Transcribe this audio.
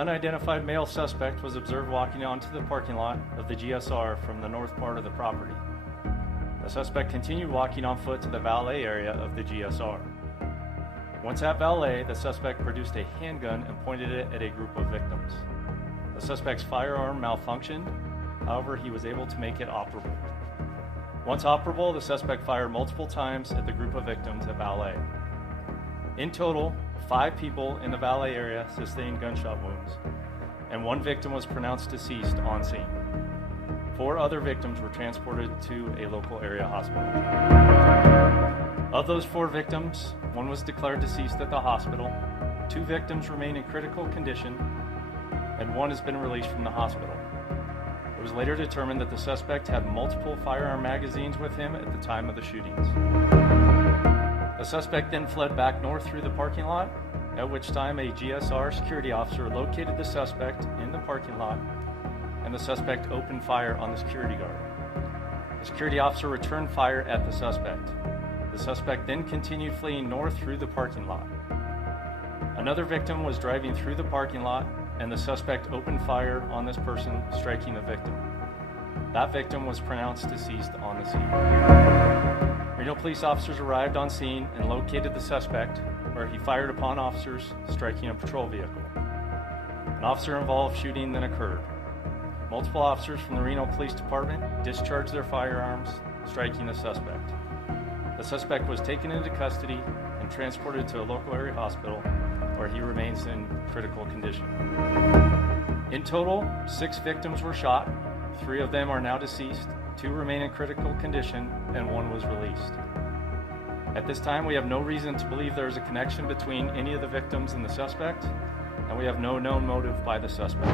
unidentified male suspect was observed walking onto the parking lot of the GSR from the north part of the property. The suspect continued walking on foot to the valet area of the GSR. Once at valet, the suspect produced a handgun and pointed it at a group of victims. The suspect's firearm malfunctioned, however, he was able to make it operable. Once operable, the suspect fired multiple times at the group of victims at valet. In total, 5 people in the valet area sustained gunshot wounds, and 1 victim was pronounced deceased on scene. 4 other victims were transported to a local area hospital. Of those 4 victims, 1 was declared deceased at the hospital, 2 victims remain in critical condition, and 1 has been released from the hospital. It was later determined that the suspect had multiple firearm magazines with him at the time of the shootings. The suspect then fled back north through the parking lot, at which time a GSR security officer located the suspect in the parking lot, and the suspect opened fire on the security guard. The security officer returned fire at the suspect. The suspect then continued fleeing north through the parking lot. Another victim was driving through the parking lot, and the suspect opened fire on this person, striking the victim. That victim was pronounced deceased on the scene. Reno police officers arrived on scene and located the suspect, where he fired upon officers, striking a patrol vehicle. An officer-involved shooting then occurred. Multiple officers from the Reno Police Department discharged their firearms, striking the suspect. The suspect was taken into custody and transported to a local area hospital, where he remains in critical condition. In total, 6 victims were shot. 3 of them are now deceased, 2 remain in critical condition, and 1 was released. At this time, we have no reason to believe there is a connection between any of the victims and the suspect, and we have no known motive by the suspect.